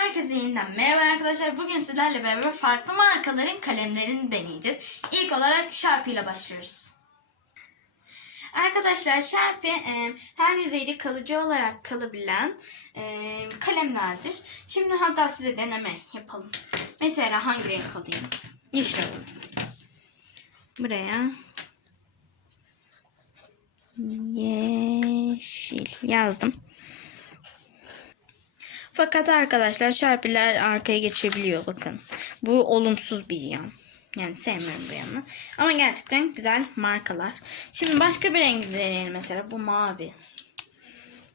Herkese yeniden merhaba arkadaşlar. Bugün sizlerle beraber farklı markaların kalemlerini deneyeceğiz. İlk olarak Sharpie ile başlıyoruz. Arkadaşlar Sharpie e, her yüzeyde kalıcı olarak kalabilen e, kalemlerdir. Şimdi hatta size deneme yapalım. Mesela hangi renk alayım? Yeşil alalım. Buraya yeşil yazdım. Fakat arkadaşlar Sharpie'ler arkaya geçebiliyor bakın. Bu olumsuz bir yan. Yani sevmiyorum bu yanını. Ama gerçekten güzel markalar. Şimdi başka bir renk deneyelim mesela. Bu mavi.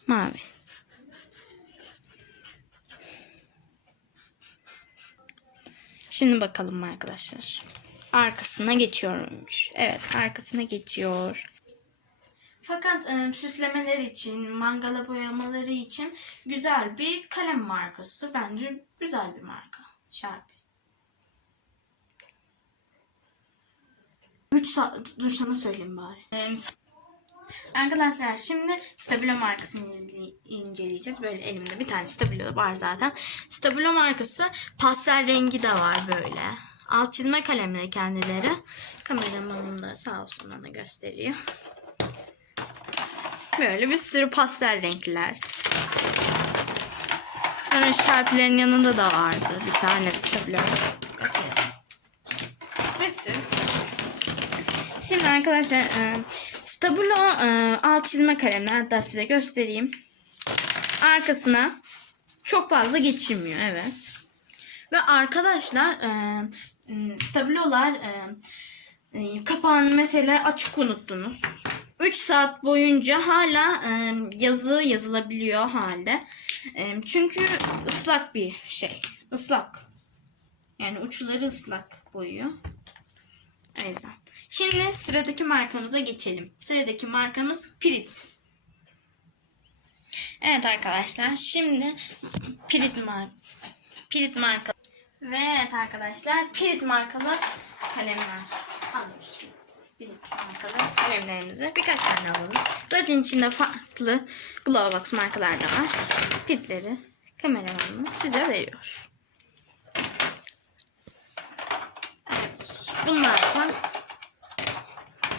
Mavi. Şimdi bakalım arkadaşlar. Arkasına geçiyormuş. Evet arkasına geçiyor. Fakat e, süslemeler için, mangala boyamaları için güzel bir kalem markası. Bence güzel bir marka. Sharpie. 3 saat söyleyeyim bari. E, Arkadaşlar şimdi Stabilo markasını inceleyeceğiz. Böyle elimde bir tane Stabilo var zaten. Stabilo markası pastel rengi de var böyle. Alt çizme kalemleri kendileri. Kameramanım da sağ olsun bana gösteriyor. Böyle bir sürü pastel renkler. Sonra Sharpie'lerin yanında da vardı bir tane Stabilo. Göstereyim. Bir sürü. Şimdi arkadaşlar e, Stabilo e, alt çizme kalemler hatta size göstereyim. Arkasına çok fazla geçirmiyor evet. Ve arkadaşlar e, Stabilolar e, kapağını mesela açık unuttunuz. 3 saat boyunca hala yazı yazılabiliyor halde. Çünkü ıslak bir şey. Islak. Yani uçları ıslak boyuyor. O yüzden. Şimdi sıradaki markamıza geçelim. Sıradaki markamız Pirit. Evet arkadaşlar şimdi Pirit mark Pirit marka ve evet arkadaşlar Pirit markalı kalemler alıyoruz. Markalı kalemlerimizi birkaç tane alalım. Zaten içinde farklı Glowbox markalar da var. Piritleri kameramanımız size veriyor. Evet. Bunlardan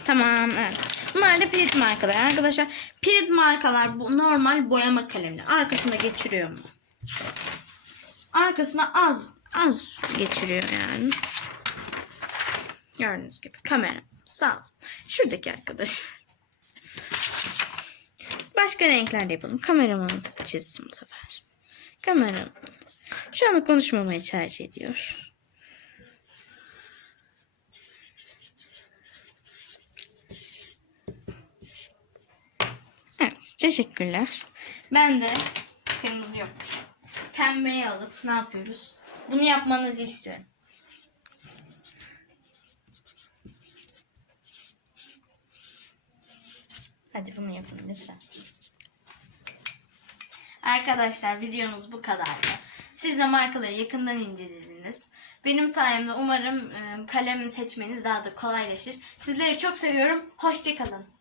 Tamam evet. Bunlar da Pirit markalar. Arkadaşlar Pirit markalar bu normal boyama kalemleri. Arkasına geçiriyor mu? Arkasına az az geçiriyor yani. Gördüğünüz gibi kamera sağ olsun. Şuradaki arkadaş. Başka renkler de yapalım. Kameramanımız çizsin bu sefer. Kamera. Şu anda konuşmamayı tercih ediyor. Evet, teşekkürler. Ben de kırmızı yok. Pembeyi alıp ne yapıyoruz? Bunu yapmanızı istiyorum. Hadi bunu yapabilirsen. Arkadaşlar videomuz bu kadardı. Siz de markaları yakından incelediniz. Benim sayemde umarım kalem seçmeniz daha da kolaylaşır. Sizleri çok seviyorum. Hoşçakalın.